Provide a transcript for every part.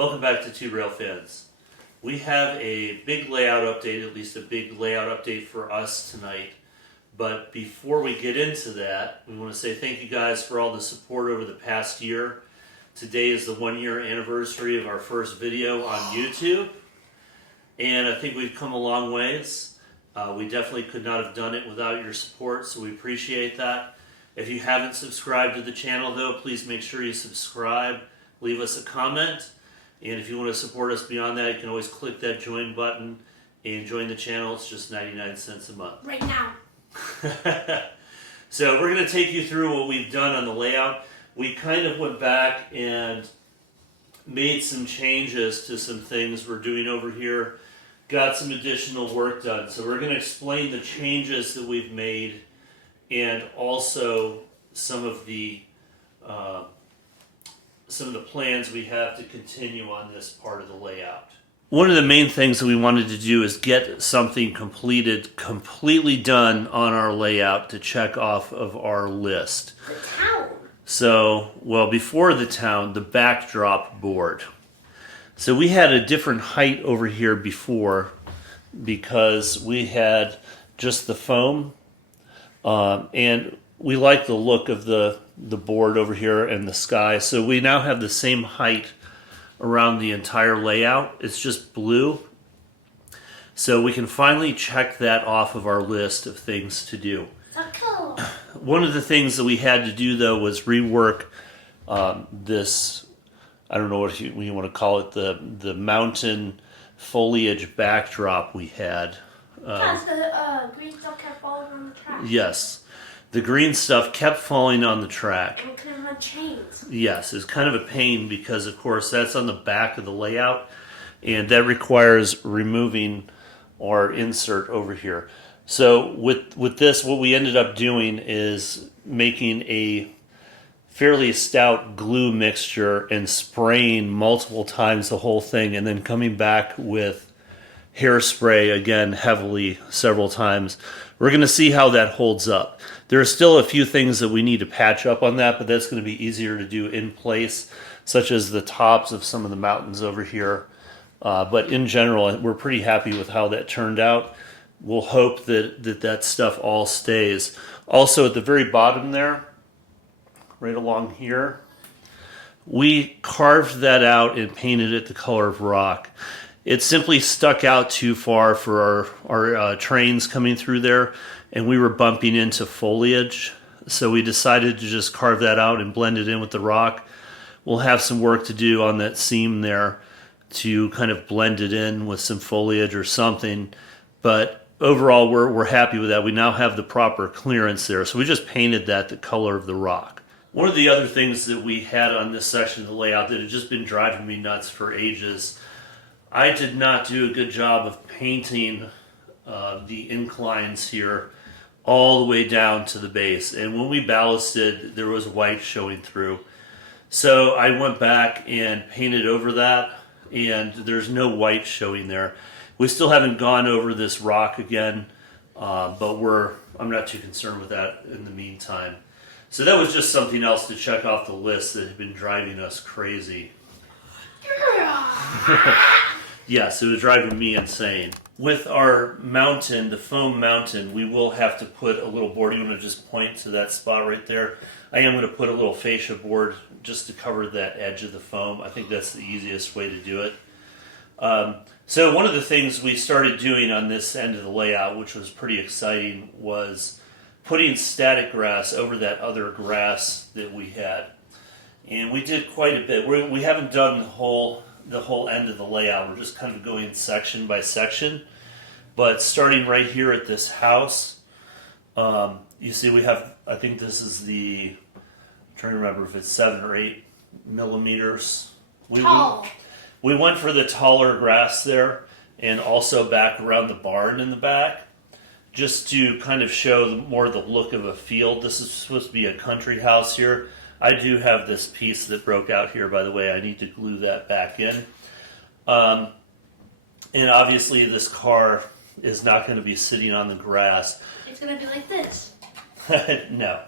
Welcome back to Two Railfans. We have a big layout update, at least a big layout update for us tonight. But before we get into that, we want to say thank you guys for all the support over the past year. Today is the 1-year anniversary of our first video on YouTube. And I think we've come a long ways. We definitely could not have done it without your support, so we appreciate that. If you haven't subscribed to the channel though, please make sure you subscribe, leave us a comment. And if you want to support us beyond that, you can always click that join button and join the channel. It's just 99 cents a month. Right now. So we're going to take you through what we've done on the layout. We kind of went back and made some changes to some things we're doing over here. Got some additional work done. So we're going to explain the changes that we've made and also some of the plans we have to continue on this part of the layout. One of the main things that we wanted to do is get something completely done on our layout to check off of our list. The town. So, well, before the town, the backdrop board. So we had a different height over here before because we had just the foam, and we like the look of the board over here and the sky. So we now have the same height around the entire layout. It's just blue. So we can finally check that off of our list of things to do. So cool. One of the things that we had to do though was rework this, I don't know what you want to call it, the mountain foliage backdrop we had. Because the green stuff kept falling on the track. Yes. The green stuff kept falling on the track. And kind of on chains. Yes, it's kind of a pain because, of course, that's on the back of the layout, and that requires removing our insert over here. So with this, what we ended up doing is making a fairly stout glue mixture and spraying multiple times the whole thing, and then coming back with hairspray again heavily several times. We're going to see how that holds up. There are still a few things that we need to patch up on that, but that's going to be easier to do in place, such as the tops of some of the mountains over here. But in general, we're pretty happy with how that turned out. We'll hope that stuff all stays. Also, at the very bottom there, right along here, we carved that out and painted it the color of rock. It simply stuck out too far for our trains coming through there, and we were bumping into foliage. So we decided to just carve that out and blend it in with the rock. We'll have some work to do on that seam there to kind of blend it in with some foliage or something. But overall, we're happy with that. We now have the proper clearance there. So we just painted that the color of the rock. One of the other things that we had on this section of the layout that had just been driving me nuts for ages, I did not do a good job of painting the inclines here all the way down to the base. And when we ballasted, there was white showing through. So I went back and painted over that, and there's no white showing there. We still haven't gone over this rock again, but I'm not too concerned with that in the meantime. So that was just something else to check off the list that had been driving us crazy. Yes, it was driving me insane. With our mountain, the foam mountain, we will have to put a little board. You want to just point to that spot right there? I am going to put a little fascia board just to cover that edge of the foam. I think that's the easiest way to do it. So one of the things we started doing on this end of the layout, which was pretty exciting, was putting static grass over that other grass that we had. And we did quite a bit. We haven't done the whole end of the layout. We're just kind of going section by section. But starting right here at this house, you see we have, I think this is I'm trying to remember if it's 7 or 8 millimeters. We went for the taller grass there, and also back around the barn in the back, just to kind of show more the look of a field. This is supposed to be a country house here. I do have this piece that broke out here, by the way. I need to glue that back in. And obviously this car is not going to be sitting on the grass. It's going to be like this. No.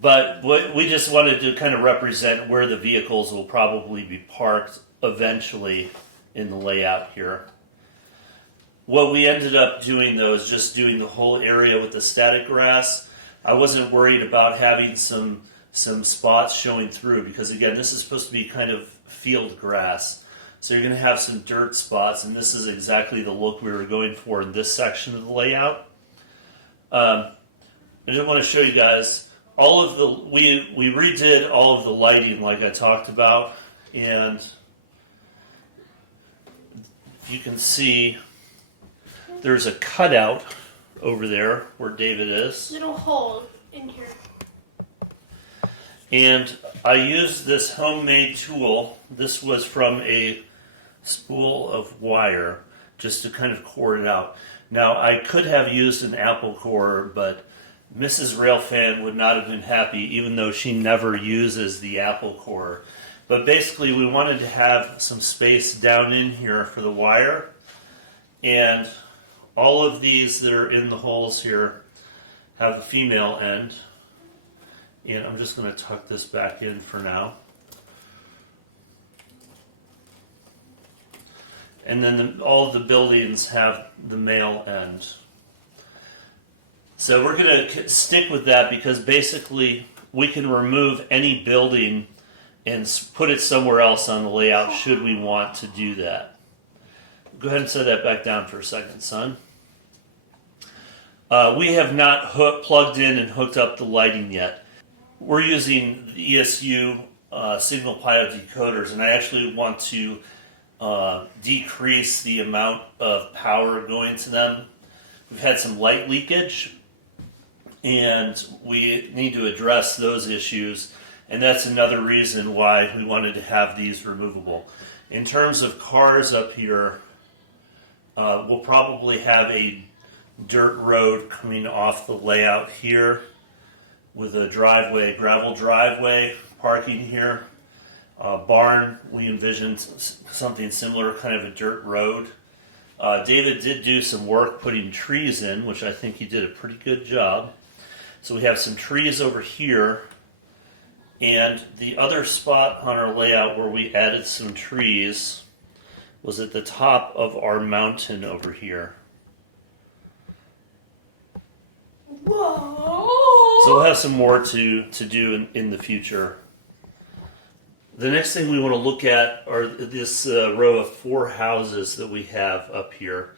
But what we just wanted to kind of represent where the vehicles will probably be parked eventually in the layout here. What we ended up doing though is just doing the whole area with the static grass. I wasn't worried about having some spots showing through because again, this is supposed to be kind of field grass. So you're going to have some dirt spots, and this is exactly the look we were going for in this section of the layout. I just want to show you guys all of the, we redid all of the lighting like I talked about, and you can see there's a cutout over there where David is. Little hole in here. And I used this homemade tool. This was from a spool of wire just to kind of core it out. Now I could have used an apple core, but Mrs. Railfan would not have been happy, even though she never uses the apple core. But basically we wanted to have some space down in here for the wire, and all of these that are in the holes here have a female end. And I'm just going to tuck this back in for now. And then all of the buildings have the male end. So we're going to stick with that because basically we can remove any building and put it somewhere else on the layout should we want to do that. Go ahead and set that back down for a second, son. We have not plugged in and hooked up the lighting yet. We're using the ESU signal pilot decoders, and I actually want to decrease the amount of power going to them. We've had some light leakage, and we need to address those issues, and that's another reason why we wanted to have these removable. In terms of cars up here, we'll probably have a dirt road coming off the layout here with a driveway, gravel driveway, parking here. Barn, we envisioned something similar, kind of a dirt road. David did do some work putting trees in, which I think he did a pretty good job. So we have some trees over here, and the other spot on our layout where we added some trees was at the top of our mountain over here. Whoa! So we'll have some more to do in the future. The next thing we want to look at are this row of 4 houses that we have up here.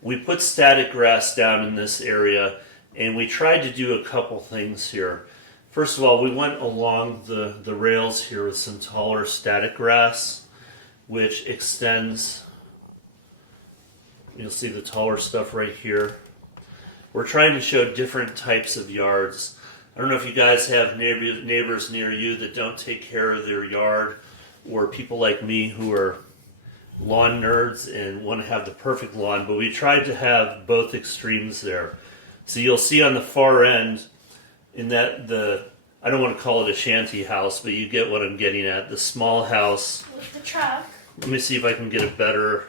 We put static grass down in this area, and we tried to do a couple things here. First of all, we went along the rails here with some taller static grass, which extends. You'll see the taller stuff right here. We're trying to show different types of yards. I don't know if you guys have neighbors near you that don't take care of their yard, or people like me who are lawn nerds and want to have the perfect lawn, but we tried to have both extremes there. So you'll see on the far end, in that I don't want to call it a shanty house, but you get what I'm getting at, the small house. With the truck. Let me see if I can get a better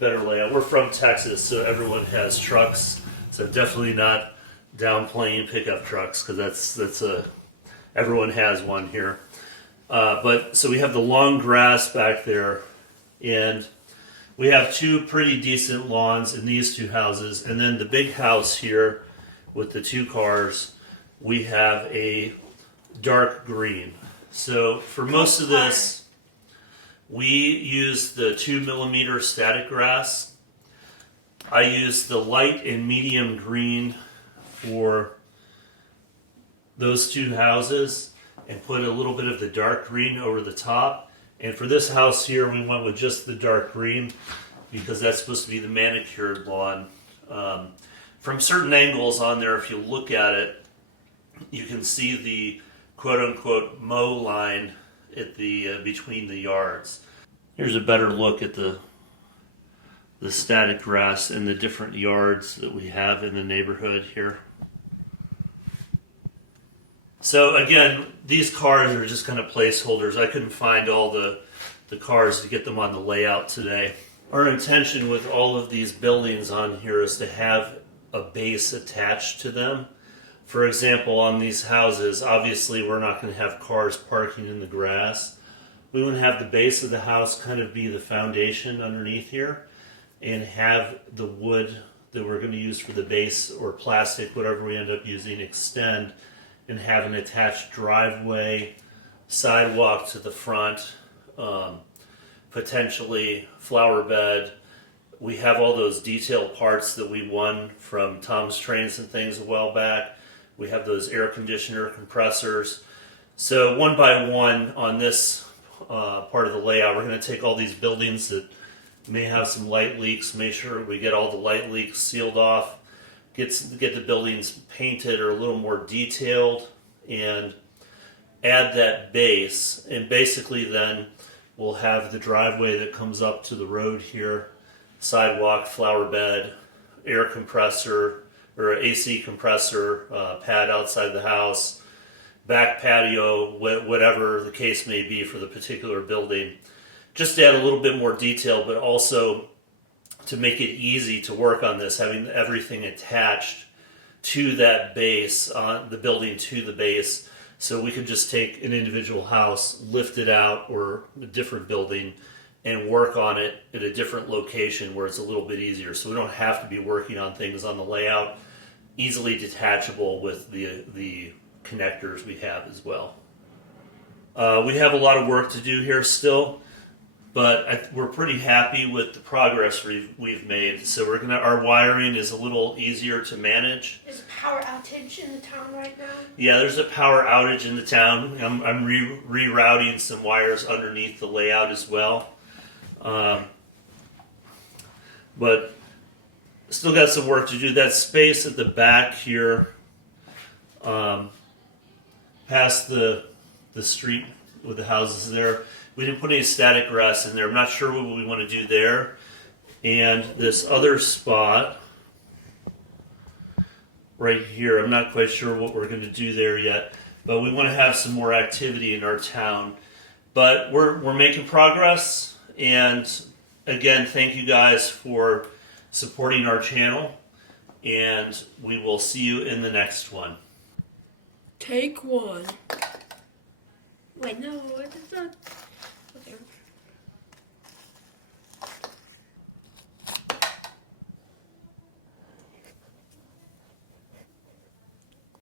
layout. We're from Texas, so everyone has trucks. So definitely not downplaying pickup trucks, because that's everyone has one here. But so we have the long grass back there, and we have 2 pretty decent lawns in these 2 houses, and then the big house here with the 2 cars, we have a dark green. So for most of this, we use the 2mm static grass. I use the light and medium green for those 2 houses and put a little bit of the dark green over the top. And for this house here, we went with just the dark green because that's supposed to be the manicured lawn. From certain angles on there, if you look at it, you can see the quote-unquote mow line at the between the yards. Here's a better look at the static grass in the different yards that we have in the neighborhood here. So again, these cars are just kind of placeholders. I couldn't find all the cars to get them on the layout today. Our intention with all of these buildings on here is to have a base attached to them. For example, on these houses, obviously we're not going to have cars parking in the grass. We want to have the base of the house kind of be the foundation underneath here and have the wood that we're going to use for the base or plastic, whatever we end up using, extend and have an attached driveway, sidewalk to the front, potentially flower bed. We have all those detailed parts that we won from Tom's Trains and things a while back. We have those air conditioner compressors. So one by one on this part of the layout, we're going to take all these buildings that may have some light leaks, make sure we get all the light leaks sealed off, get the buildings painted or a little more detailed, and add that base. And basically then we'll have the driveway that comes up to the road here, sidewalk, flower bed, air compressor, or AC compressor, pad outside the house, back patio, whatever the case may be for the particular building. Just to add a little bit more detail, but also to make it easy to work on this, having everything attached to that base, on the building to the base, so we could just take an individual house, lift it out, or a different building, and work on it at a different location where it's a little bit easier. So we don't have to be working on things on the layout, easily detachable with the connectors we have as well. We have a lot of work to do here still, but we're pretty happy with the progress we've made. So our wiring is a little easier to manage. There's a power outage in the town right now. Yeah, there's a power outage in the town. I'm rerouting some wires underneath the layout as well. But still got some work to do. That space at the back here, past the street with the houses there, we didn't put any static grass in there. I'm not sure what we want to do there. And this other spot right here, I'm not quite sure what we're going to do there yet, but we want to have some more activity in our town. But we're making progress, and again, thank you guys for supporting our channel, and we will see you in the next one. Take one. Wait, no, what is that?